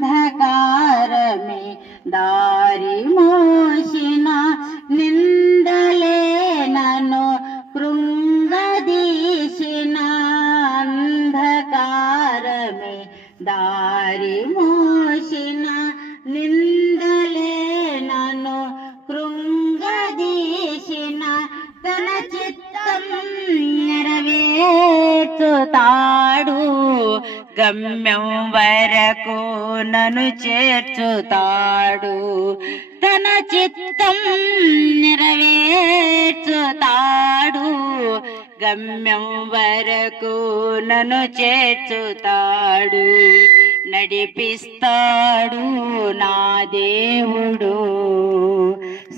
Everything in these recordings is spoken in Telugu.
అంధకారమే దారి మోసిన నిందలే నన్ను కృంగదీసిన అంధకారమే దారి మోసిన నిందలే నన్ను కృంగదీసిన తన చిత్తం నెరవేర్చుతాడు గమ్యం వరకు నన్ను చేర్చుతాడు తన చిత్తం నెరవేర్చుతాడు గమ్యం వరకు నన్ను చేర్చుతాడు నడిపిస్తాడు నా దేవుడు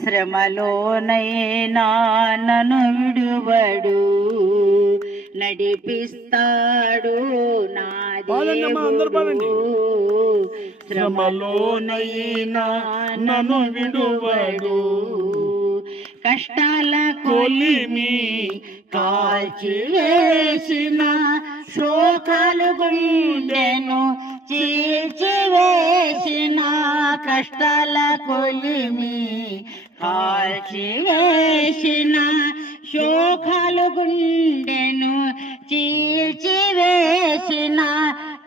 శ్రమలోనైనా నన్ను విడువడు నడిపిస్తాడు నా దేవుడు శ్రమలోనైనా నన్ను విడువడు కష్టాల కొలిమి కాల్చివేసిన శోకాలు గుండెను చీల్చివేసిన కష్టాల కొలిమి కాల్చివేసిన శోకాలు గుండెను చీల్చివేసిన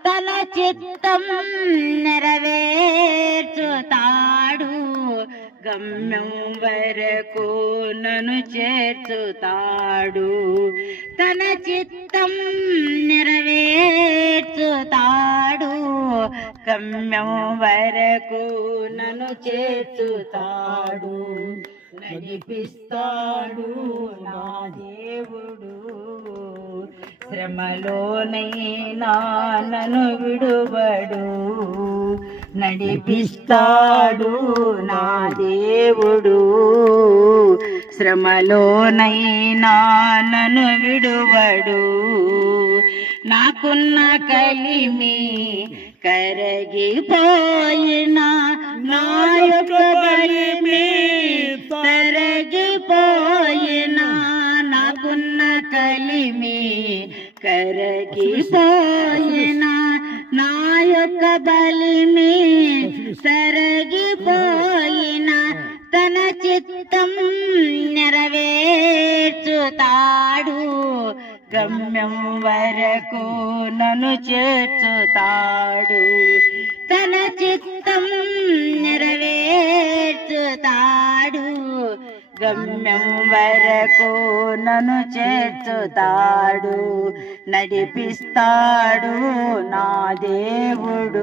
తన చిత్తం నెరవేర్చుతాడు గమ్యం వరకు నన్ను చేర్చుతాడు తన చిత్తం నెరవేర్చుతాడు గమ్యం వరకు నన్ను చేర్చుతాడు నడిపిస్తాడు నా దేవుడు శ్రమలోనైనా నన్ను విడువడు నడిపిస్తాడు నా దేవుడు శ్రమలోనైనా నన్ను విడువడు నాకున్న కలిమి కరగిపోయిన నా యొక్క బలిమి తరగిపోయిన నాకున్న కలిమి కరగిపోయిన నా యొక్క బలిమి సరగిపోయిన తన చిత్తం నెరవేర్చుతాడు గమ్యం వరకు నన్ను చేర్చుతాడు తన చిత్తం నెరవేర్చుతాడు గమ్యం వరకు నన్ను చేర్చుతాడు నడిపిస్తాడు నా దేవుడు